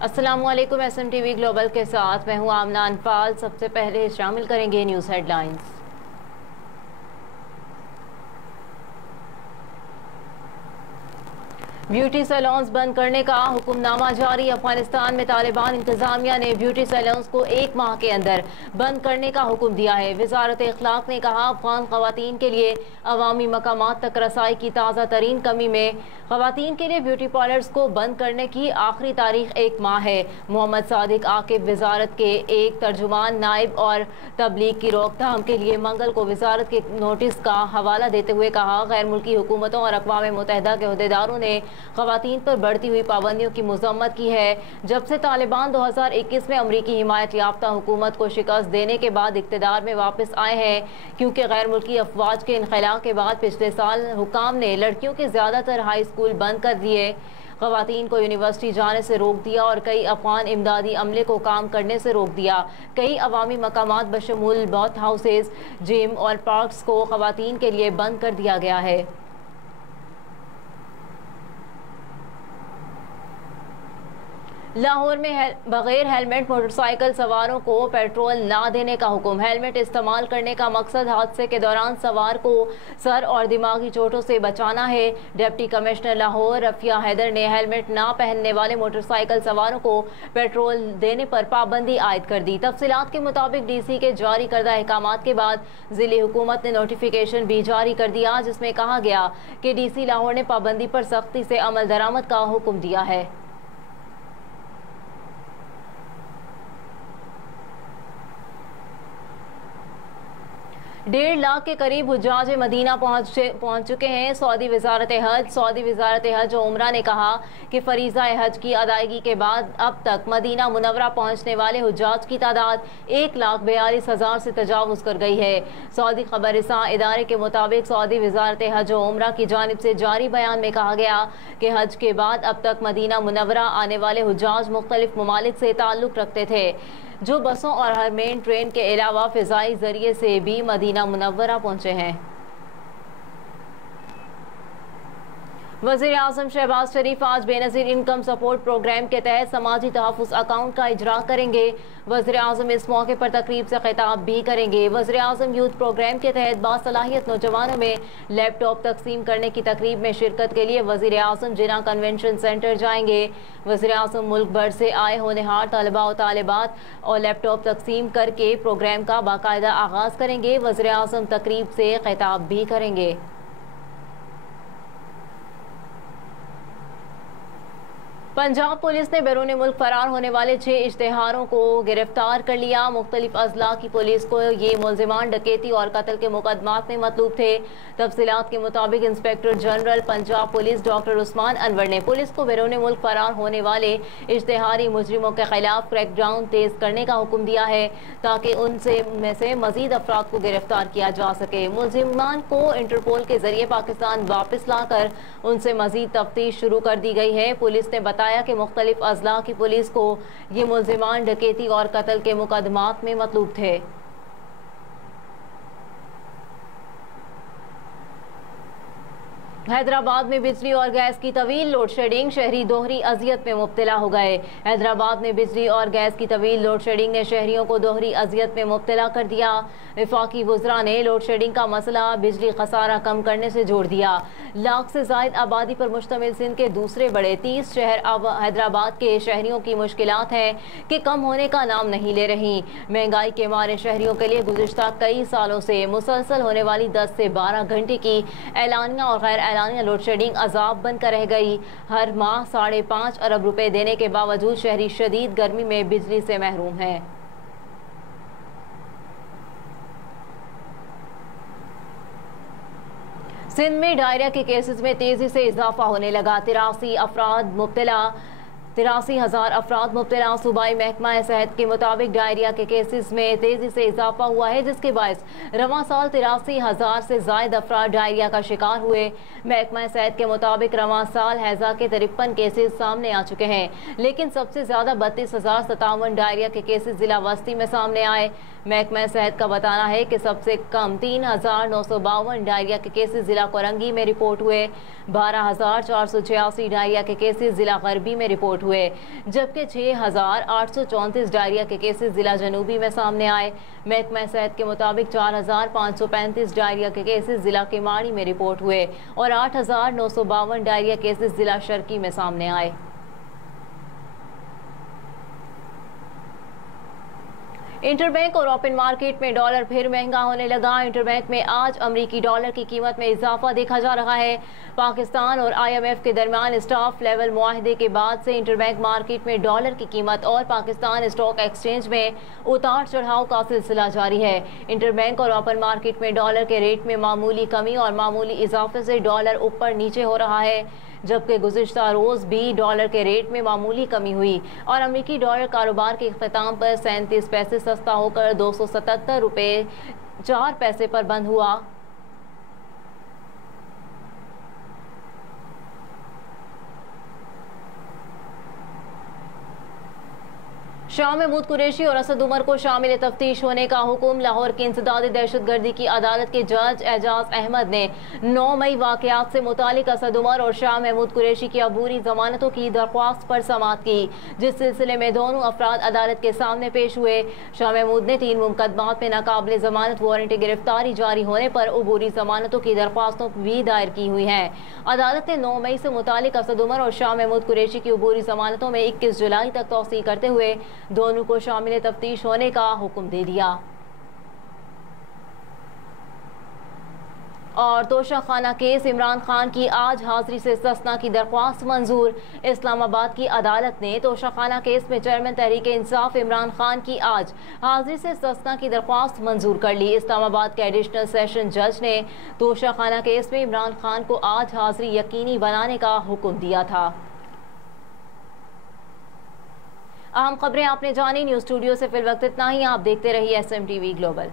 अस्सलामुअलैकुम। SMTV global के साथ मैं हूं आमना अनफाल। सबसे पहले शामिल करेंगे न्यूज़ हेडलाइंस। ब्यूटी सैलून्स बंद करने का हुक्मनामा जारी। अफगानिस्तान में तालिबान इंतजामिया ने ब्यूटी सैलून्स को 1 माह के अंदर बंद करने का हुक्म दिया है। वजारत इखलाक ने कहा, अफगान खवातीन के लिए अवामी मकामात तक रसाई की ताज़ा तरीन कमी में खवातीन के लिए ब्यूटी पार्लर्स को बंद करने की आखिरी तारीख 1 माह है। मोहम्मद सादिक आकिब वजारत के एक तर्जुमान नायब और तबलीग की रोकथाम के लिए मंगल को वजारत के नोटिस का हवाला देते हुए कहा, गैर मुल्की हुकूमतों और अक़वाम मुत्तहिदा के अहदेदारों ने खवातीन पर बढ़ती हुई पाबंदियों की मज़म्मत की है। जब से तालिबान 2021 में अमरीकी हिमायत याफ्ता हुकूमत को शिकस्त देने के बाद इक़्तिदार में वापस आए हैं, क्योंकि गैर मुल्की अफवाज के इनखला के बाद पिछले साल हुकाम ने लड़कियों के ज़्यादातर हाई स्कूल बंद कर दिए, खवातीन को यूनिवर्सिटी जाने से रोक दिया और कई अफगान इमदादी अमले को काम करने से रोक दिया। कई अवामी मकामात बशमूल बाथ हाउसेज, जिम और पार्क्स को खवातीन के लिए बंद कर दिया गया है। लाहौर में बगैर हेलमेट मोटरसाइकिल सवारों को पेट्रोल ना देने का हुक्म। हेलमेट इस्तेमाल करने का मकसद हादसे के दौरान सवार को सर और दिमागी चोटों से बचाना है। डिप्टी कमिश्नर लाहौर रफिया हैदर ने हेलमेट ना पहनने वाले मोटरसाइकिल सवारों को पेट्रोल देने पर पाबंदी आयद कर दी। तफसीलात के मुताबिक DC के जारी करदा अहकामात के बाद जिले हुकूमत ने नोटिफिकेशन भी जारी कर दिया, जिसमें कहा गया कि DC लाहौर ने पाबंदी पर सख्ती से अमल दरामद का हुक्म दिया है। 1.5 लाख के करीब हुज्जाज मदीना पहुंच चुके हैं। सऊदी वजारत हज और उम्रा ने कहा कि फरीज़ा हज की अदायगी के बाद अब तक मदीना मुनव्वरा पहुंचने वाले हुज्जाज की तादाद 1,42,000 से तजावुज़ कर गई है। सऊदी खबरसां इदारे के मुताबिक सऊदी वजारत हज और उम्रा की जानिब से जारी बयान में कहा गया कि हज के बाद अब तक मदीना मुनव्वरा आने वाले हुज्जाज मुख्तलिफ ममालिक से ताल्लुक़ रखते थे, जो बसों और हरमेन ट्रेन के अलावा फ़िज़ाई ज़रिए से भी मदीना मुनव्वरा पहुंचे हैं। वज़ीर आज़म शहबाज शरीफ आज बेनज़ीर इनकम सपोर्ट प्रोग्राम के तहत समाजी तहफ़्फ़ुज़ अकाउंट का इजरा करेंगे। वज़ीर आज़म इस मौके पर तकरीब से खिताब भी करेंगे। वज़ीर आज़म यूथ प्रोग्राम के तहत बासलाहियत नौजवानों में लैपटॉप तकसीम करने की तकरीब में शिरकत के लिए वज़ीर आज़म जिना कन्वेंशन सेंटर जाएंगे। वज़ीर आज़म मुल्क भर से आए होनहार तलबा और तालिबात और लैपटॉप तकसीम करके प्रोग्राम का बाकायदा आगाज़ करेंगे। वज़ीर आज़म तकरीब से खिताब भी करेंगे। पंजाब पुलिस ने बैरून मुल्क फरार होने वाले 6 इश्तेहारों को गिरफ्तार कर लिया। मुख्तलिफ अजला की पुलिस को ये मुलजिमान डकैती और कत्ल के मुकदमात में मतलूब थे। तफसीलात के मुताबिक inspector general Punjab police doctor Usman Anwar ने पुलिस को बैरून मुल्क फरार होने वाले इश्तेहारी मुजरिमों के खिलाफ क्रैकडाउन तेज करने का हुक्म दिया है, ताकि उनसे में से मजीद अफराद को गिरफ्तार किया जा सके। मुलजिमान को इंटरपोल के जरिए पाकिस्तान वापस लाकर उनसे मजीद तफ्तीश शुरू कर दी गई है। पुलिस ने बताया कि मुख्तलिफ अजला की पुलिस को ये मुलजिमान डकैती और कत्ल के मुकदमात में मतलूब थे। हैदराबाद में बिजली और गैस की तवील लोड शेडिंग, शहरी दोहरी अजियत में मुब्तला हो गए। हैदराबाद में बिजली और गैस की तवील लोड शेडिंग ने शहरियों को दोहरी अजियत में मुब्तला कर दिया। वफाकी वज़रा ने लोड शेडिंग का मसला बिजली खसारा कम करने से जोड़ दिया। लाख से ज़ायद आबादी पर मुश्तमिल सिंध के दूसरे बड़े 30 शहर अब हैदराबाद के शहरियों की मुश्किलात हैं कि कम होने का नाम नहीं ले रही। महंगाई के मारे शहरियों के लिए गुज़िश्ता कई सालों से मुसलसल होने वाली 10 से 12 घंटे की ऐलानिया और गैर ऐलानिया लोड शेडिंग अजाब बनकर रह गई। हर माह 5.5 अरब रुपए देने के बावजूद शहरी शदीद गर्मी में बिजली से महरूम है। सिंध में डायरिया के केसेस में तेजी से इजाफा होने लगा। 83,000 अफराद मुब्तला। सूबाई महकमा सेहत के मुताबिक डायरिया के केसेस में तेजी से इजाफा हुआ है, जिसके बायस रवां साल 83,000 से जायद अफराद डायरिया का शिकार हुए। महकमा सेहत के मुताबिक रवां साल हैजा के 53 केसेस सामने आ चुके हैं, लेकिन सबसे ज्यादा 32,057 डायरिया के केसेस जिला वस्ती में सामने आए। महकमा सेहत का बताना है कि सबसे कम 3,952 डायरिया के केसेस जिला कोरंगी में रिपोर्ट हुए। 12,486 डायरिया के केसेस जिला गरबी में रिपोर्ट रिपोर्ट हुए, जबकि 6,834 डायरिया के केसेस जिला जनूबी में सामने आए। महकमा सेहत के मुताबिक 4,535 डायरिया के केसेस जिला केमाड़ी में रिपोर्ट हुए और 8,952 डायरिया केसेस जिला शर्की में सामने आए। इंटरबैंक और ओपन मार्केट में डॉलर फिर महंगा होने लगा। इंटरबैंक में आज अमरीकी डॉलर की कीमत में इजाफा देखा जा रहा है। पाकिस्तान और IMF के दरमियान स्टाफ लेवल मुआहदे के बाद से इंटरबैंक मार्केट में डॉलर की कीमत और पाकिस्तान स्टॉक एक्सचेंज में उतार चढ़ाव का सिलसिला जारी है। इंटरबैंक और ओपन मार्केट में डॉलर के रेट में मामूली कमी और मामूली इजाफे से डॉलर ऊपर नीचे हो रहा है, जबकि गुज़िश्ता रोज़ भी डॉलर के रेट में मामूली कमी हुई और अमरीकी डॉलर कारोबार के इख्तिताम पर 37 पैसे सस्ता होकर 277 रुपये 4 पैसे पर बंद हुआ। शाह महमूद कुरैशी और असद उमर को शामिल तफ्तीश होने का हुक्म। लाहौर की इंसदादी दहशतगर्दी की अदालत के जज एजाज अहमद ने 9 मई वाकयात से मुतालिक असद उमर और शाह महमूद कुरैशी की अबूरी जमानतों की दरख्वास्त पर समाअत की, जिस सिलसिले में दोनों अफराद अदालत के सामने पेश हुए। शाह महमूद ने 3 मुकदमात में नाकाबिले जमानत वारंट गिरफ्तारी जारी होने पर अबूरी जमानतों की दरख्वास्तों भी दायर की हुई हैं। अदालत ने 9 मई से मुतालिक असद उमर और शाह महमूद कुरैशी की अबूरी जमानतों में 21 जुलाई तक तौसीह करते हुए दोनों को शामिल तफ्तीश होने का हुक्म दे दिया। और तोशा खाना केस, इमरान खान की आज हाजिरी से इस्तिस्ना की दरख्वास्त मंजूर। इस्लामाबाद की अदालत ने तोशा खाना केस में चेयरमैन तहरीक इंसाफ इमरान खान की आज हाजिरी से इस्तिस्ना की दरख्वास्त मंजूर कर ली। इस्लामाबाद के एडिशनल सेशन जज ने तोशा खाना केस में इमरान खान को आज हाजिरी यकीनी बनाने का हुक्म दिया था। अहम खबरें आपने जानी। न्यूज़ स्टूडियो से फिल वक्त इतना ही। आप देखते रहिए SMTV ग्लोबल।